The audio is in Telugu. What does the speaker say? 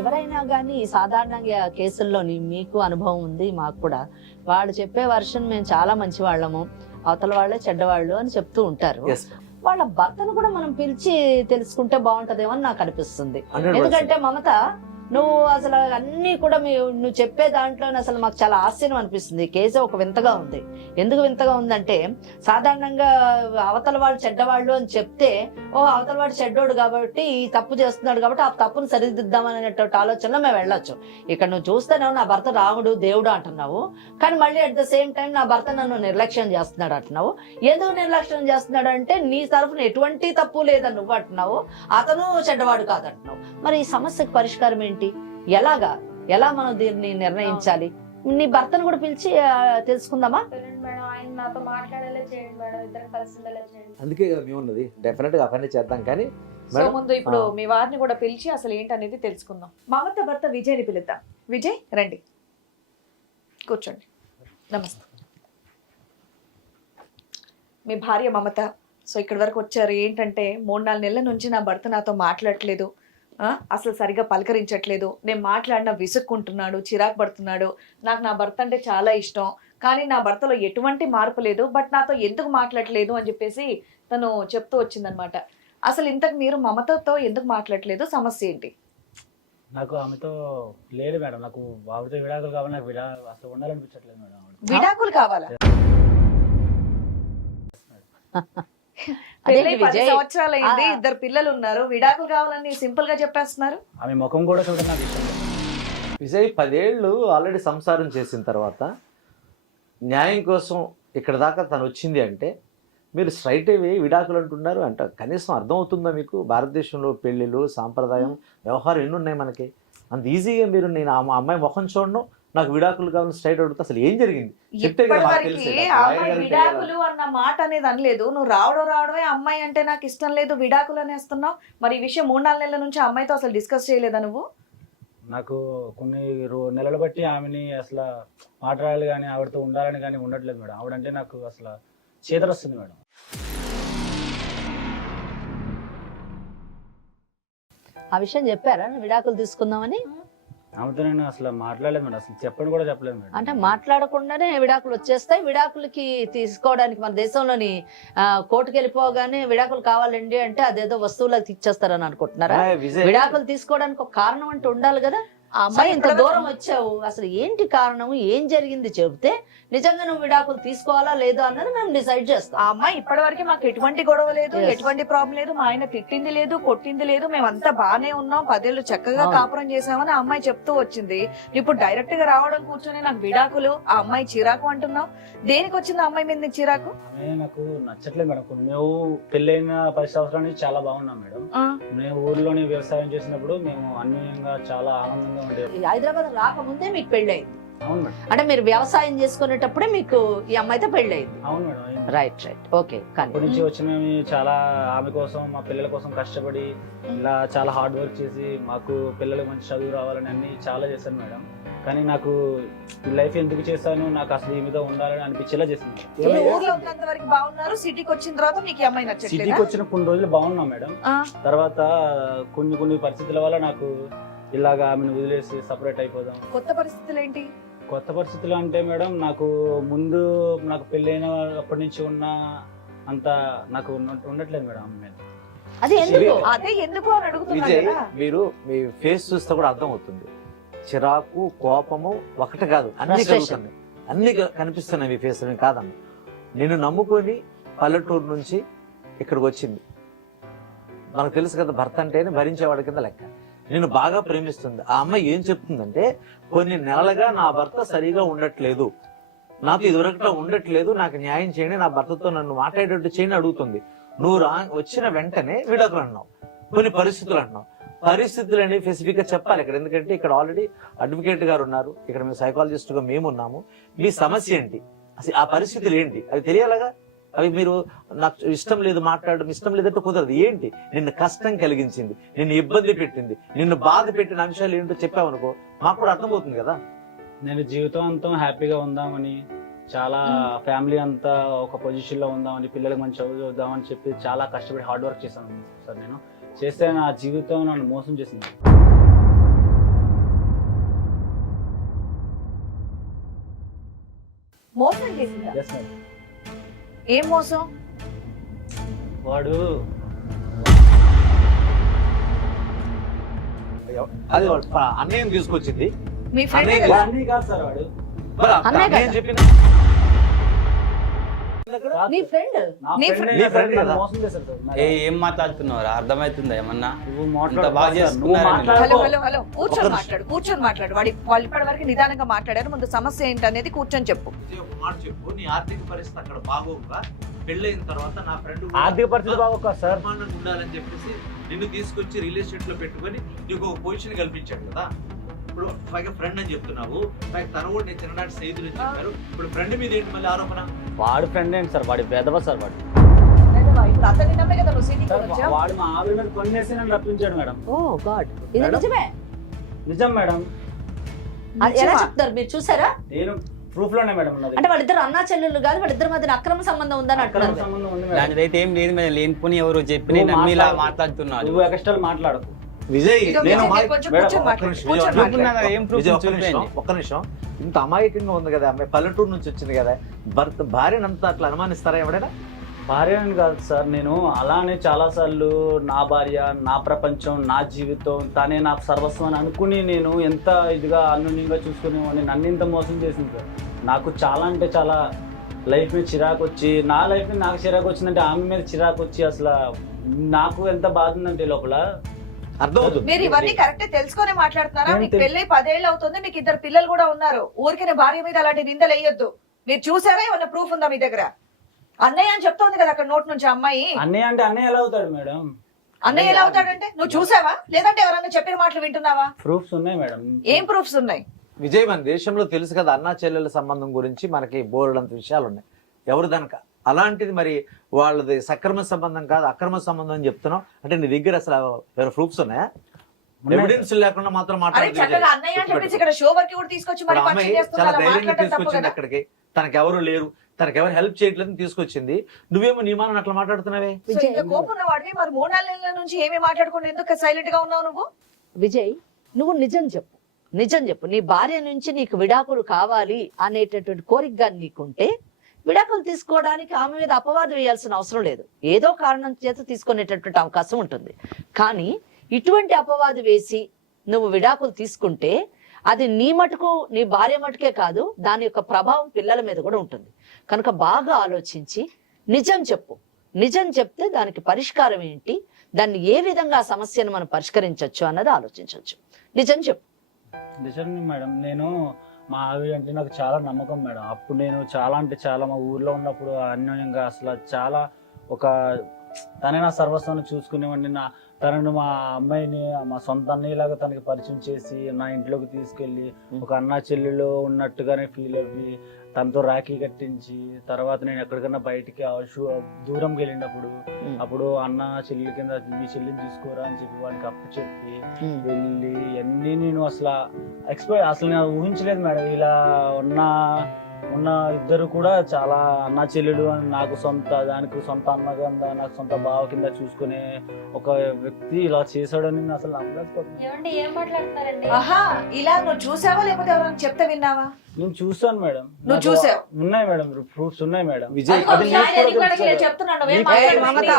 ఎవరైనా కానీ సాధారణంగా కేసుల్లోని మీకు అనుభవం ఉంది, మాకు కూడా వాళ్ళు చెప్పే వర్షన్ మేము చాలా మంచి వాళ్ళము, అవతల వాళ్ళే చెడ్డవాళ్ళు అని చెప్తూ ఉంటారు. వాళ్ళ భర్తను కూడా మనం పిలిచి తెలుసుకుంటే బాగుంటదేమో అని నాకు అనిపిస్తుంది. ఎందుకంటే మమత, నువ్వు అసలు అన్ని కూడా నువ్వు చెప్పే దాంట్లో అసలు మాకు చాలా ఆశ్చర్యం అనిపిస్తుంది. కేసు ఒక వింతగా ఉంది. ఎందుకు వింతగా ఉందంటే, సాధారణంగా అవతల వాళ్ళు చెడ్డవాళ్ళు అని చెప్తే, అవతల వాడు చెడ్డోడు కాబట్టి ఈ తప్పు చేస్తున్నాడు కాబట్టి ఆ తప్పును సరిదిద్దామనేటువంటి ఆలోచనలో మేము వెళ్ళొచ్చు. ఇక్కడ నువ్వు చూస్తేనేమో నా భర్త రాముడు దేవుడు అంటున్నావు, కానీ మళ్ళీ అట్ ద సేమ్ టైం నా భర్త నన్ను నిర్లక్ష్యం చేస్తున్నాడు అంటున్నావు. ఎందుకు నిర్లక్ష్యం చేస్తున్నాడు అంటే, నీ తరఫున ఎటువంటి తప్పు లేదని నువ్వు అంటున్నావు, అతను చెడ్డవాడు కాదంటున్నావు. మరి ఈ సమస్యకు పరిష్కారం ఏంటి? ఎలా మనం దీన్ని నిర్ణయించాలి? నీ భర్తను కూడా పిలిచి తెలుసుకుందామా? అందుకే మేము ఉన్నది, డెఫినెట్ గా పని చేద్దాం. కానీ ముందు ఇప్పుడు మీ వారిని కూడా పిలిచి అసలు ఏంటనేది తెలుసుకుందాం. మమత భర్త విజయ్ని పిలుద్దాం. విజయ్ రండి, కూర్చోండి. నమస్తే. మీ భార్య మమత సో ఇక్కడి వరకు వచ్చారు. ఏంటంటే 3-4 నెలల నుంచి నా భర్త నాతో మాట్లాడట్లేదు, అసలు సరిగా పలకరించట్లేదు, నేను మాట్లాడినా విసుక్కుంటున్నాడు, చిరాకు పడుతున్నాడు, నాకు నా భర్త అంటే చాలా ఇష్టం, కానీ నా భర్తలో ఎటువంటి మార్పు లేదు, బట్ నాతో ఎందుకు మాట్లాడట్లేదు అని చెప్పేసి తను చెప్తూ వచ్చిందనమాట. అసలు ఇంతకు మీరు మమతతో ఎందుకు మాట్లాడట్లేదు, సమస్య ఏంటి? నాకు ఆమెతో లేదు మేడం, నాకు ఆవిడతో విడాకులు కావాలి, నాకు అసలు ఉండాలనిపించట్లేదు మేడం. విడాకులు కావాలా? 10 సంవత్సరాలు అయింది, 2 పిల్లలు ఉన్నారు, విడాకులు కావాలని సింపుల్ గా చెప్పేస్తున్నారు. ఆమె ముఖం కూడా చూడండి, నాకు ఇష్టం లేదు. విజయ్ 10 ఏళ్ళు ఆల్రెడీ సంసారం చేసిన తర్వాత న్యాయం కోసం ఇక్కడ దాకా తను వచ్చింది అంటే మీరు స్ట్రైట్ అవే విడాకులు అంటున్నారు అంట. కనీసం అర్థం అవుతుందా మీకు? భారతదేశంలో పెళ్లిళ్ళు, సాంప్రదాయం, వ్యవహారం ఎన్ని ఉన్నాయి మనకి? అంత ఈజీగా మీరు నేను ఆ అమ్మాయి ముఖం చూడను, నాకు విడాకులు కావాలని స్ట్రైట్ అడుగుతా, అసలు ఏం జరిగింది చెప్తే విడాకులు అన్న మాట అనేది అనలేదు. నువ్వు రావడమే అమ్మాయి అంటే నాకు ఇష్టం లేదు, విడాకులు అనేస్తున్నావు. మరి ఈ విషయం 3-4 నెలల నుంచి అమ్మాయితో అసలు డిస్కస్ చేయలేదా నువ్వు? నాకు కొన్ని నెలలు బట్టి ఆమెని అసలు మాట్లాడాలి కానీ ఆవిడతో ఉండాలని కానీ ఉండట్లేదు మేడం. ఆవిడంటే నాకు అసలు చేదరొస్తుంది మేడం. ఆ విషయం చెప్పారా విడాకులు తీసుకుందామని? ఆమెతో నేను అసలు మాట్లాడలేదు మేడం, అసలు కూడా చెప్పలేదు మేడం. అంటే మాట్లాడకుండానే విడాకులు వచ్చేస్తాయి. విడాకులకి తీసుకోవడానికి మన దేశంలోని కోర్టుకు వెళ్ళిపోగానే విడాకులు కావాలండి అంటే అదేదో వస్తువులకు ఇచ్చేస్తారని అనుకుంటున్నారా? విడాకులు తీసుకోవడానికి ఒక కారణం అంటే ఉండాలి కదా. ఆ అమ్మాయి ఇంత దూరం వచ్చావు, అసలు ఏంటి కారణం, ఏం జరిగింది చెబితే నిజంగా నువ్వు విడాకులు తీసుకోవాలా లేదా అన్నది మేము డిసైడ్ చేస్తాం. ఆ అమ్మాయి ఇప్పటివరకు మాకు ఎటువంటి గొడవ లేదు, ఎటువంటి ప్రాబ్లం లేదు, మా ఆయన తిట్టింది లేదు, కొట్టింది లేదు, మేమంతా బానే ఉన్నాం, 10 ఏళ్ళు చక్కగా కాపురం చేసామని ఆ అమ్మాయి చెప్తూ వచ్చింది. ఇప్పుడు డైరెక్ట్ గా రావడం కూర్చొని నాకు విడాకులు, ఆ అమ్మాయి చిరాకు అంటున్నావు. దేనికి వచ్చింది ఆ అమ్మాయి మీద నీకు చిరాకు? నాకు నచ్చట్లేదు మేడం. మేము పెళ్ళైన 10 సంవత్సరాల నుంచి చాలా బాగున్నాం మేడం. మేము ఊర్లోని వ్యవసాయం చేసినప్పుడు మేము అన్యోన్యంగా చాలా ఆనందంగా ఉండేది. హైదరాబాద్ రాకముందే మీకు పెళ్ళయింది? అంటే మీరు వ్యవసాయం చేసుకునేటప్పుడే మీకు ఈ అమ్మాయితో పెళ్ళయింది? అవును మేడం. Right okay. అప్పటి నుంచి వచ్చి మేము చాలా ఆమె కోసం, మా పిల్లల కోసం కష్టపడి ఇలా చాలా హార్డ్ వర్క్ చేసి మాకు పిల్లలకు మంచి చదువు రావాలని అన్ని చాలా చేశాను మేడం. కానీ నాకు లైఫ్ ఎందుకు చేశాను, నాకు అసలు ఈ మీద ఉండాలని అనిపించేలా చేసింది. సిటీకి వచ్చిన తర్వాత మీకు అమ్మాయి నచ్చట్లేదా? సిటీకి వచ్చిన కొన్ని రోజులు బాగున్నాం మేడం, తర్వాత కొన్ని పరిస్థితుల వల్ల నాకు ఇలాగా ఆమెను వదిలేసి సపరేట్ అయిపోదాం. కొత్త పరిస్థితులు ఏంటి? కొత్త పరిస్థితులు అంటే మేడం, నాకు ముందు నాకు పెళ్ళైన అప్పటి నుంచి ఉన్న అంత నాకు ఉండట్లేదు మేడం ఆమె మీద. అదే ఎందుకు అని అడుగుతున్నా. మీరు మీ ఫేస్ చూస్తే కూడా అర్థం అవుతుంది, చిరాకు, కోపము ఒకటి కాదు, అన్ని కలుగుతున్నాయి, అన్ని కనిపిస్తున్నాయి మీ ఫేస్. కాదన్న, నేను నమ్ముకొని పల్లెటూరు నుంచి ఇక్కడికి వచ్చింది. మనకు తెలుసు కదా, భర్త అంటేనే భరించేవాడి కింద లెక్క. నేను బాగా ప్రేమిస్తుంది. ఆ అమ్మాయి ఏం చెప్తుందంటే, కొన్ని నెలలుగా నా భర్త సరిగా ఉండట్లేదు, నాకు ఇదివరకులా ఉండట్లేదు, నాకు న్యాయం చేయండి, నా భర్తతో నన్ను మాట్లాడేటట్టు చేయండి అడుగుతుంది. నువ్వు వచ్చిన వెంటనే విడాకులు అన్నావు, కొన్ని పరిస్థితులు అన్నావు. పరిస్థితులు అనేవి స్పెసిఫిక్ గా చెప్పాలి ఇక్కడ, ఎందుకంటే ఇక్కడ ఆల్రెడీ అడ్వకేట్ గారు ఉన్నారు, ఇక్కడ మేము సైకాలజిస్ట్ గా మేము ఉన్నాము. మీ సమస్య ఏంటి, అసలు ఆ పరిస్థితులు ఏంటి అవి తెలియాలగా. అవి మీరు నాకు ఇష్టం లేదు మాట్లాడడం, ఇష్టం లేదంటే కుదరదు. ఏంటి నిన్ను కష్టం కలిగించింది, నిన్ను ఇబ్బంది పెట్టింది, నిన్ను బాధ పెట్టిన అంశాలు ఏంటో చెప్పావనుకో మాకు కూడా అర్థమవుతుంది కదా. నేను జీవితం అంతా హ్యాపీగా ఉందామని, చాలా ఫ్యామిలీ అంతా ఒక పొజిషన్ లో ఉందామని, పిల్లలకు మంచి చదువు చూద్దామని చెప్పి చాలా కష్టపడి హార్డ్ వర్క్ చేశాను సార్. నేను చేస్తే నా జీవితం నన్ను మోసం చేసింది. మోసం చేసిందా? Yes madam. ఏం మోసం? వాడు అది అన్నయ్యం తీసుకొచ్చింది. మీ ఫ్రెండ్ అన్నయ్య కదా? అన్నీ కాదు సార్ వాడు. మరి అన్నయ్య అన్నయ్య కదా? చెప్పిన నీ ఫ్రెండ్ నా నీ friend నీ ఏ friend నన్ను కదా? మోసం చేశాడు సార్. మరి ఏం మాట్లాడుతున్నావు? అర్థమవుతుందా ఏమన్నా? నువ్వు ఇంత మాట్లాడు బాగా సార్, చేసుకున్నారా నువ్వు మీరు? హలో మాట్లాడుకో. హలో హలో కూర్చొని మాట్లాడు. వాళ్ళు ఇప్పటి వరకు నిదానంగా మాట్లాడారు. ముందు సమస్య ఏంటనేది కూర్చొని చెప్పు. ఒక మాట చెప్పు, నీ ఆర్థిక పరిస్థితి అక్కడ బాగోక పెళ్ళైన తర్వాత నా ఫ్రెండ్ ఆర్థిక పరిస్థితి బాగోక సార్. బ్రహ్మాండంగా ఉండాలని చెప్పేసి నిన్ను తీసుకొచ్చి రిలేషన్షిప్ లో పెట్టుకొని నీకు ఒక పొజిషన్ కల్పించాడు కదా. ఇప్పుడు పైగా ఫ్రెండ్ అని చెప్తున్నావు, పైగా తన కూడా నేను చిన్ననాటి స్నేహితులు అని చెప్పారు. ఇప్పుడు ఫ్రెండ్ మీద ఏంటి మళ్ళీ ఆరోపణ? వాడు ఫ్రెండ్ ఏంటి సార్, వాడి పెద్దవ సార్ వాడు. ఇప్పుడు అతని నమ్మే కదా నువ్వు సిటీకి సార్, వచ్చావు. వాడు మా ఆవిడ మీద కొన్నేసి నన్ను రప్పించాడు మేడం. ఓ గాడ్, ఇది మేడం? నిజమే? నిజం మేడం. అది ఎలా చెప్తారు, మీరు చూసారా? నేను ప్రూఫ్ లోనే మేడం ఉన్నది. అంటే వాళ్ళిద్దరు అన్నా చెల్లెళ్ళు కాదు, వాళ్ళిద్దరి మధ్య అక్రమ సంబంధం ఉందని అక్రమ అంటున్నారు. సంబంధం ఉంది మేడం. దానిదైతే ఏం లేదు మేడం. లేనిపోని ఎవరు చెప్పి నువ్వు నేను నమ్మి ఇలా మాట్లాడు. మాట్లాడుతున్నాను. నువ్వు ఎక్స్ట్రా మాట్లాడకు. విజయ్ ఇదిగో నేను విజయ్, మా- మీరు కొంచెం మేడం, కూర్చొని ఒక్క మాట్లాడు. నిమిషం, కూర్చొని విజయ్, మాట్లాడు. చెప్పుకున్నా ఏం ప్రూఫ్ విజయ్, ఒక్క చూపించండి. నిమిషం, ఒక్క నిమిషం. ఇంత అమాయకంగా ఉంది కదా అమ్మాయి, పల్లెటూరు నుంచి వచ్చింది కదా, భార్యనంతా అట్లా అనుమానిస్తారా ఎవడైనా? భార్య అని కాదు సార్, నేను అలానే చాలా సార్లు నా భార్య, నా ప్రపంచం, నా జీవితం, తనే నాకు సర్వస్వం అని అనుకుని నేను ఎంత ఇదిగా అన్యోన్యంగా చూసుకునేవాడిని. నన్ను ఇంత మోసం చేసింది సార్. నాకు చాలా అంటే చాలా లైఫ్ మీద చిరాకు వచ్చి, నా లైఫ్ మీద నాకు చిరాకు వచ్చిందంటే ఆమె మీద చిరాకు వచ్చి అసలు నాకు ఎంత బాధ ఉందంటే లోపల. అర్థమవుతుంది. మీరు ఇవన్నీ కరెక్టే తెలుసుకొని మాట్లాడుతున్నారా? నేను మీకు పెళ్ళై 10 ఏళ్ళు అవుతుంది, మీకు 2 పిల్లలు కూడా ఉన్నారు. ఊరికే భార్య మీద అలాంటి నిందలు వేయొద్దు. మీరు చూసారా? ఏమన్నా ప్రూఫ్ ఉందా మీ దగ్గర? అన్నయ్య అని చెప్తోంది కదా అక్కడ నోట్ నుంచి అమ్మాయి. అన్నయ్య అంటే అన్నయ్య ఎలా అవుతాడు మేడం? అన్నయ్య ఎలా అవుతాడంటే నువ్వు చూసావా, లేదంటే ఎవరన్నా చెప్పిన మాటలు వింటున్నావా? ప్రూఫ్స్ ఉన్నాయి మేడం. ఏం ప్రూఫ్స్ ఉన్నాయి? విజయ్, మన దేశంలో తెలుసు కదా అన్నా చెల్లెల సంబంధం గురించి మనకి బోర్డంత విషయాలు ఉన్నాయి. ఎవరు దనక అలాంటిది మరి వాళ్ళది సక్రమ సంబంధం కాదు అక్రమ సంబంధం అని చెప్తున్నావు అంటే నీ దగ్గర అసలు వేరే ప్రూఫ్స్ ఉన్నాయా? ఎవిడెన్స్ లేకుండా మాత్రం అరే మాట్లాడదు చక్కగా అన్నయ్య అని చెప్పేసి ఇక్కడ షో వరకు కూడా తీసుకొచ్చి మరి అమ్మాయి పరిచయం చేస్తున్నా, చాలా అలా ధైర్యంగా మాట్లాడటం తప్పు తీసుకొచ్చింది కదా? అక్కడికి, తనకెవరు లేరు, తనకెవరు హెల్ప్ చేయట్లేదు తీసుకొచ్చింది. నువ్వేమో నీ మానని అట్లా మాట్లాడుతున్నావే. సో ఇంత కోపం ఉన్న వాడివి మరి 3-4 నెలల నుంచి ఏమీ మాట్లాడుకుంటూ ఎందుకు సైలెంట్ గా ఉన్నావు నువ్వు? విజయ్, నువ్వు నిజం చెప్పు, నిజం చెప్పు. నీ భార్య నుంచి నీకు విడాకులు కావాలి అనేటటువంటి కోరికగా నీకుంటే విడాకులు తీసుకోవడానికి ఆమె మీద అపవాదం వేయాల్సిన అవసరం లేదు. ఏదో కారణం చేత తీసుకునేటటువంటి అవకాశం ఉంటుంది. కానీ ఇటువంటి అపవాదు వేసి నువ్వు విడాకులు తీసుకుంటే అది నీ మటుకు, నీ భార్య మటుకే కాదు, దాని యొక్క ప్రభావం పిల్లల మీద కూడా ఉంటుంది. కనుక బాగా ఆలోచించి నిజం చెప్పు. నిజం చెప్తే దానికి పరిష్కారం ఏంటి, దాన్ని ఏ విధంగా ఆ సమస్యను మనం పరిష్కరించవచ్చు అన్నది ఆలోచించవచ్చు. నిజం చెప్పు. నిజమే మేడం. నేను మా ఆవిడ అంటే నాకు చాలా నమ్మకం మేడం. అప్పుడు నేను చాలా అంటే చాలా మా ఊర్లో ఉన్నప్పుడు అన్యోన్యంగా అసలు చాలా ఒక తనే నా సర్వస్వాన్ని చూసుకునేవాడిని. తనను మా అమ్మాయిని మా సొంత అన్నయ్యలాగా తనకి పరిచయం చేసి నా ఇంట్లోకి తీసుకెళ్ళి ఒక అన్నా చెల్లెలు ఉన్నట్టుగానే ఫీల్ అవ్వి తనతో రాఖీ కట్టించి తర్వాత నేను ఎక్కడికన్నా బయటికి దూరంకి వెళ్ళినప్పుడు అప్పుడు అన్న చెల్లెల కింద మీ చెల్లిని తీసుకోరా అని చెప్పి వాడికి అప్పు చెప్పి వెళ్ళి అన్నీ నేను అసలు నేను ఊహించలేదు మేడం. ఇలా ఉన్న ఇద్దరు కూడా చాలా అన్న చెల్లెలు అని నాకు దానికి సొంత అన్న కింద నాకు సొంత బావ కింద చూసుకునే ఒక వ్యక్తి ఇలా చేశాడని నేను అసలు నమ్మలేకపోతున్నాను. ఏం మాట్లాడుతున్నారండి? ఆహా, ఇలా నువ్వు చూసావా లేకపోతే ఎవరైనా చెప్తే విన్నావా? నేను చూసాను మేడం. నువ్వు చూసావు? ఉన్నాయి మేడం, ప్రూఫ్స్ ఉన్నాయి మేడం. విజయ్, అదిగో, అది మీ నేను ఆయన కూడా ఎన్నికడికి తెలుసు. చెప్తున్నాడు, నువ్వేం నీకు- మాట్లాడవు? మమత,